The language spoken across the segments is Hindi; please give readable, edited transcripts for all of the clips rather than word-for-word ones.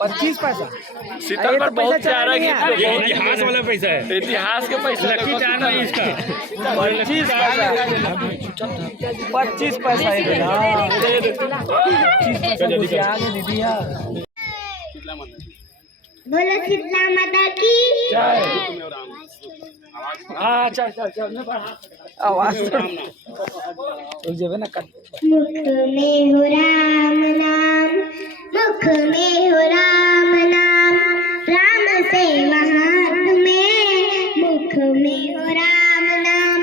25 पैसा शीतल पर बहुत प्यारा गिफ्ट, ये इतिहास वाला पैसा है, इतिहास के पैसा। लकी चार्म है इसका। 25 पैसा दीदी यार। बोलो शीतला माता की आवाज ना कर। मुख में हो राम नाम, मुख में हो राम नाम, राम से महात्म्य। मुख में हो राम नाम,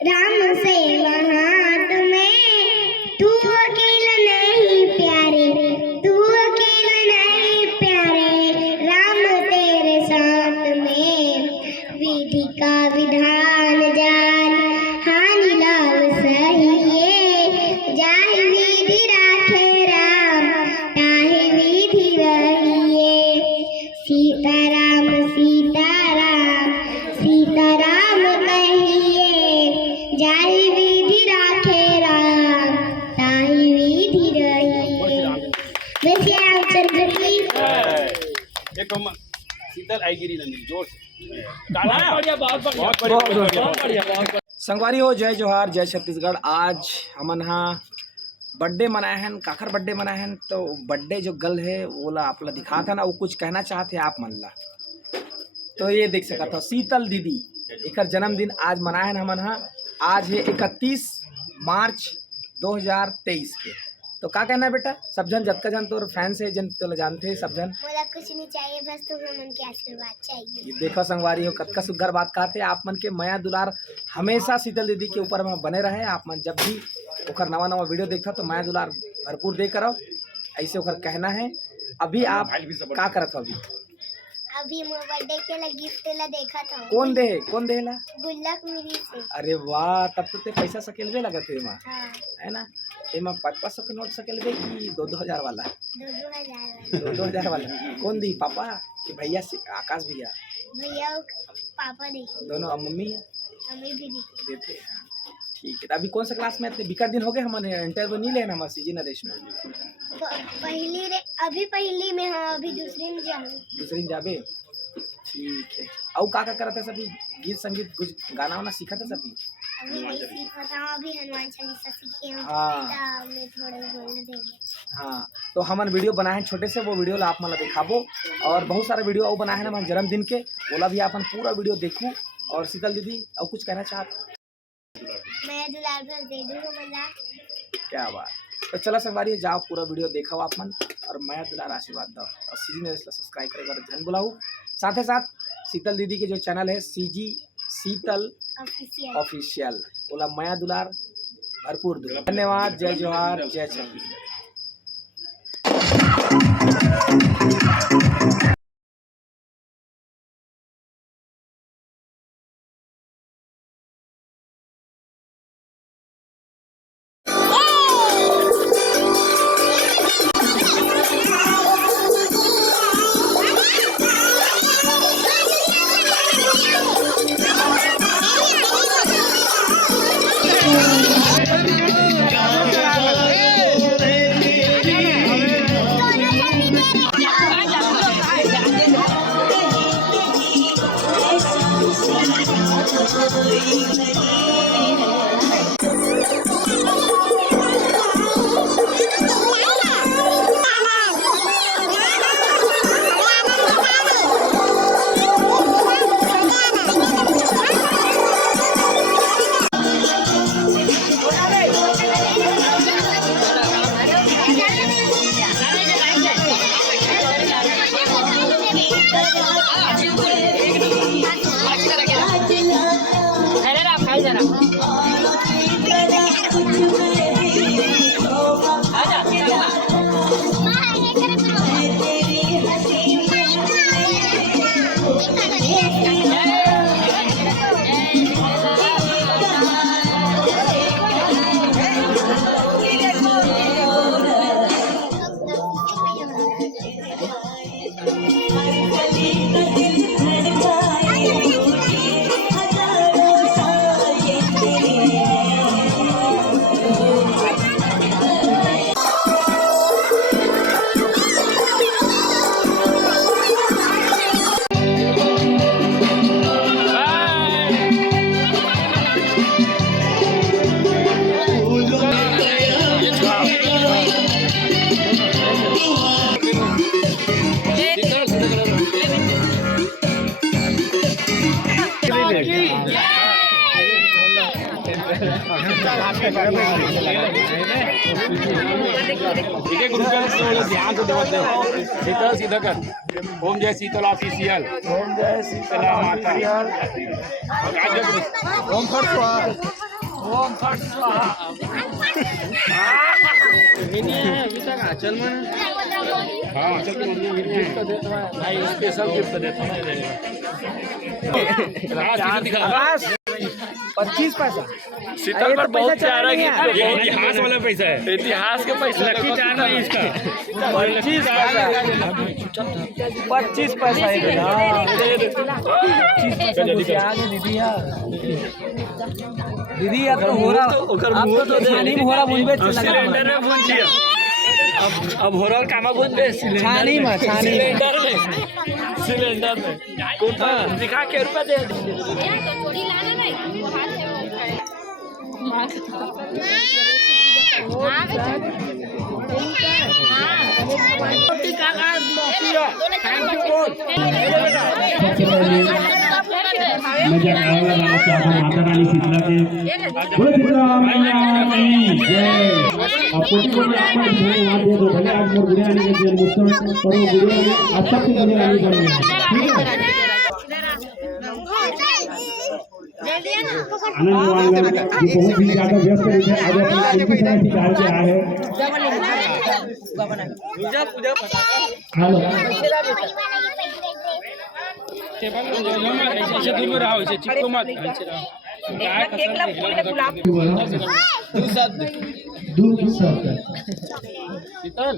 राम से महात्म्य। तू अकेला नहीं प्यारे, तू अकेला नहीं प्यारे, राम तेरे साथ में। विधि का विधान जान, हानि लाभ सहिए। जाहि विधि राखे राम, ताहि विधि रहिए। सीताराम सीताराम, सीताराम कहिए। जाहि विधि राखे राम, ताहि विधि रहिए। वैसे रामचंद्र की एक हम शीतल आई गिरी नंदी जोर से संगवारी हो, जय जोहार, जय छत्तीसगढ़। आज हमन यहाँ बर्थडे मनाए हैं, काखर बर्थडे मनाए हैं। तो बर्थडे जो गल है वो ला आप ला दिखा था ना, वो कुछ कहना चाहते आप मन ला। तो ये देख सकता था शीतल दीदी, एक जन्मदिन आज मनाए हैं हमन यहाँ। आज है 31 मार्च 2023 के। तो क्या कहना है बेटा? सब जन जब का जन तो फैंस है, जन तो जानते हैं सब जन। बोला कुछ नहीं चाहिए, बस तुम्हें मन के आशीर्वाद चाहिए। ये देखो संगवारी हो, कतका सुग्घर बात कहते। आप मन के माया दुलार हमेशा शीतल दीदी के ऊपर में बने रहे। आप मन जब भी ओकर नवा नवा वीडियो देखता तो माया दुलार भरपूर दे करो, ऐसे ओकर कहना है। अभी आप क्या करत हो? अभी मैं बर्थडे के ला गिफ्ट ला देखा था। कौन दे ला? गुल्लक मिली से। अरे वाह, तब तो ते पैसा सकेलवे लगत है माँ, हाँ, है ना? एमा 500 के नोट सकेलवे कि 2-2 वाला? 2-2 हजार 2-2 वाला। कौन दी, पापा कि भैया? आकाश भैया? भैया और पापा दी, दोनों। अब मम्मी हमें भी दी। देते हैं। हाँ, ठीक है। तो अभी कौन सा क्लास में थे? बिका दिन हो गए हमारे इंटरव्यू नहीं लेना हमारे सीजी नरेश में। पहली रे, अभी पहली में। हाँ, अभी दूसरी में जाऊँ। दूसरी में जाबे, ठीक है। और का करता था सभी? गीत संगीत कुछ गाना वाना सीखा था सभी? अभी नहीं सीखा था, अभी हनुमान चालीसा सीखे हैं। हाँ। मैं थोड़े बोलने देंगे। हाँ, तो हमन वीडियो बनाए हैं छोटे से, वो वीडियो ला आप मला दिखाबो। और बहुत सारे वीडियो और बनाए हैं हमारे जन्मदिन के, बोला भी अपन पूरा वीडियो देखूँ। और शीतल दीदी और कुछ कहना चाहते? मैं दुलार भर दे दूँ मला। क्या बात। तो चलो संगवारी, जाओ पूरा वीडियो देखो आप मन, और मैं दुलार आशीर्वाद दो। और सीजी ने सब्सक्राइब करेगा और जन बुलाऊ। साथ ही साथ शीतल दीदी के जो चैनल है सीजी शीतल ऑफिशियल, बोला माया दुलार भरपूर दो। धन्यवाद। जय जोहार, जय छत्तीसगढ़। Thank you. एक एक रुपया थोड़ा ध्यान से देवत दे शीतल सीधा कर ओम जय शीतल ऑफिशियल ओम जय शीतला माता ओम फट स्वाहा ओम फट स्वाहा चल मैं हां चल के गिफ्ट देता है भाई स्पेशल गिफ्ट देता है दिखा 25 पैसा शीतल पर बहुत प्यारा गिफ्ट ये इतिहास वाला पैसा है इतिहास के पैसे लकी चार्म है इसका 25 पैसा है दीदी दीदी अब तो हो रहा तो छानी में हो रहा बुझबे सिलेंडर में बुझिए अब हो रहा कामा बुझ दे छानी में सिलेंडर में कौन दिखा के रुपया दे मजा आएगा माता रानी शीतला के बोले शीतला मैया की जय अब कोटि कोटि आपको धन्यवाद दे दो भले आज मोर गुड़िया ने के मुस्तम और गुड़िया ने अच्छा से गुड़िया रानी बनी ठीक है आनंद वाला जो बहुत ही ज्यादा व्यस्त है आज अपने इनकी समय निकाल के आए हैं हेलो ऐसे दूर में रहो ऐसे चिपको मत दूध शब्द शीतल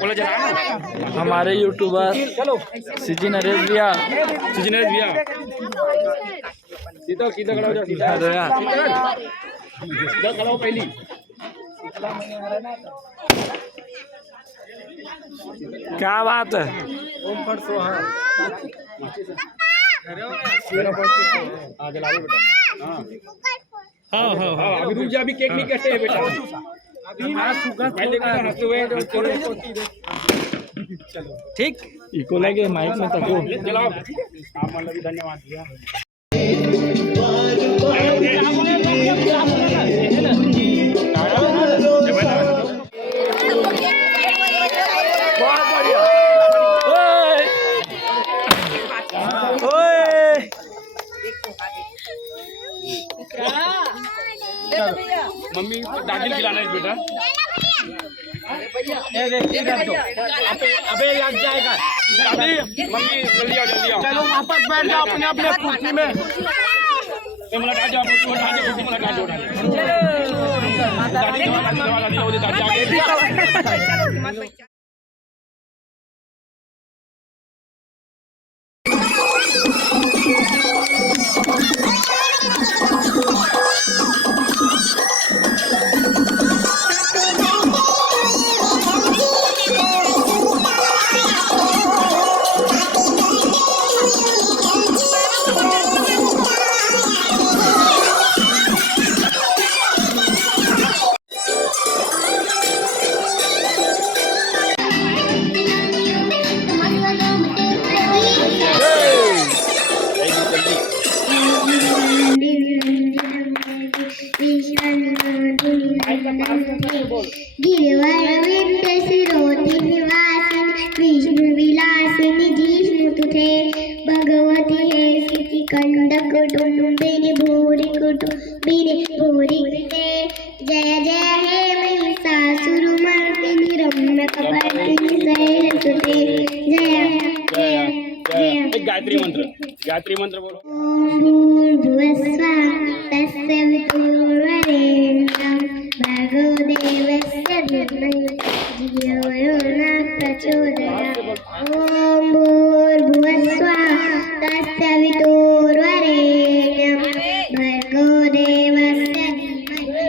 बोला जरा हमारे यूट्यूबर सीजी नरेश भैया शीतल सीधा खड़ा हो जा सीधा खड़ा हो पहली क्या बात है ओम फट स्वाहा हाँ अभी रुक जा अभी केक नहीं कटे है बेटा ठीक इको लगे माइक में तको चलो आप मतलब भी धन्यवाद दिया बहुत बढ़िया मम्मी दादी खिलाना है बेटा अबे लग जाएगा दादी मम्मी जल्दी आओ चलो वापस बैठ जाओ अपने अपने कुर्सी में मला दादी आप कुर्सी मला दादी दादी आगे विष्णु विलासिनी जिष्णुते भगवती हे सिद्धि कंद कुटुंबिनी भूरि कुटुंबिनी भूरि जय जय हे महिषासुरमर्दिनी रम्यकपर्दिनी शैलसुते जय जय जय गायत्री मंत्र बोलो भूर्भुवस्सुवः तस्य वितुर्वरेण्यं भर्गो देवस्य धीमहि धियो यो न प्रचोदयात् ॐ भूर्भुवस्सुवः तस्य वितुर्वरेण्यं भर्गो देवस्य धीमहि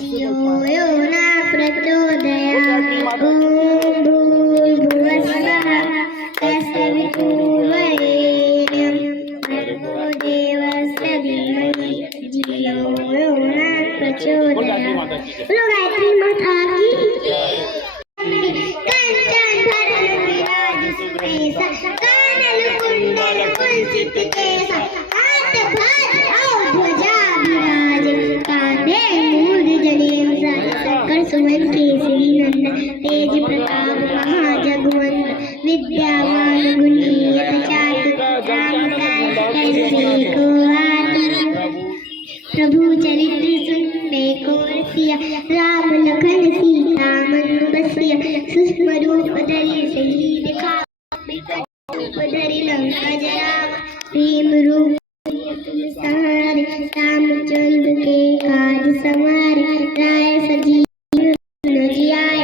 धियो यो न प्रचोदयात् ॐ भूर्भुवस्सुवः तस्य वितुर्वरेण्यं भर्गो देवस्य धीमहि धियो यो न प्रचोदयात्। बोलो गायत्री माता की कंचन भरण विराज सुरेश कानन कुंडल कुंचित केश हाथ भर और ध्वजा बसिया राम लखन सीता मन बसिया सूक्ष्म रूप धरि सही दिखा रूप धरि लंका जरावा भीम रूप सहारे रामचंद्र के काज सवारे राय सजीव न जियाए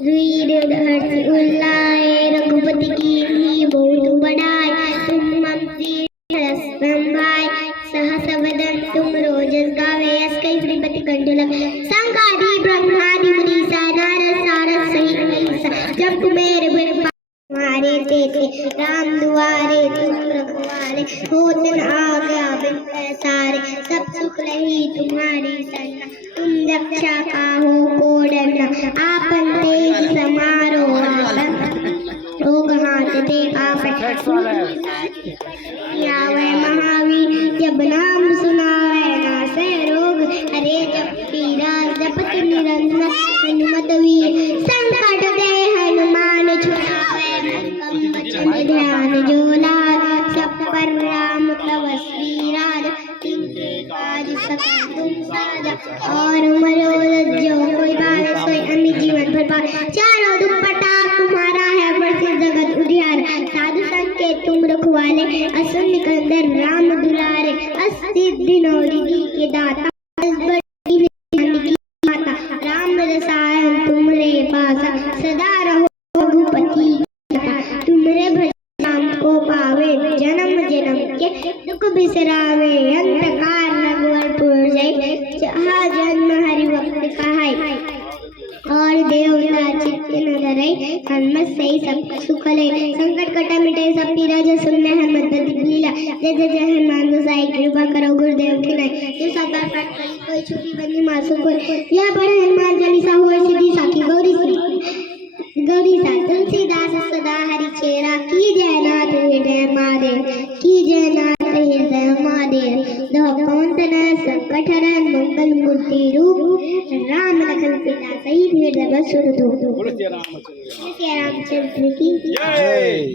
वीर हर्ष उल्लाए रघुपति की भी बहुत बड़ाई तुम मंत्री हरस संभाय सहस वदन तुम रोजस गावे यस कई श्रीपति कंडुलक संगादि ब्रह्मादि मुनीसा नारद सारद सहित जब कुबेर बिन तुम्हारे तेते राम दुआरे तुम रखवारे होत न आज्ञा बिन पैसारे सब सुख रही तुम्हारी सरना तुम रक्षा काहो को डरना आपन तेज समारो रोग हाथ दे आपे आवे महावीर जब नाम सुनावे नासे रोग हरे जब पीरा जपत निरंतर हनुमत वीर संकट दे हनुमान छुड़ावे ध्यान जो लाल सब पर राम तव श्री राज तिनके काज सकल तुम साजा और मनोरथ जो कोई भावे सोई अमित जीवन भर पाए चारों दुपट्टा तुम्हारा है प्रसिद्ध जगत उजियार साधु संत के तुम रखवाले असुर निकंदन राम दुलारे अस्सी दिनों रिधि के दाता बड़ी की माता राम रसायन तुमरे पासा सदा रहो रघुपति तुमरे भजन को पावे जन्म जन्म के दुख बिसरावे अंत काल रघुवर जाए जहाँ जन्म हरि वक्त कहाय और देवता चित्त न धरे हनुमत से सब सुख ले संकट कटा मिटे सब पीरा जो सुनने हनुमत लीला जय जय जय हनुमान गोसाई कृपा करो गुरुदेव की नहीं जो सदा पाठ करी कोई छोटी बंदी मासूम कोई यह पढ़े हनुमान चालीसा हो सीधी साखी गौरी सा तुलसीदास सदा हरि चेरा की जय नाथ हृदय महादेव की जय नाथ हृदय महादेव दो पवन तनय संकट हरण मंगल मूर्ति रूप राम लखन सीता सहित हृदय बस सुर दो रामचंद्र की जय।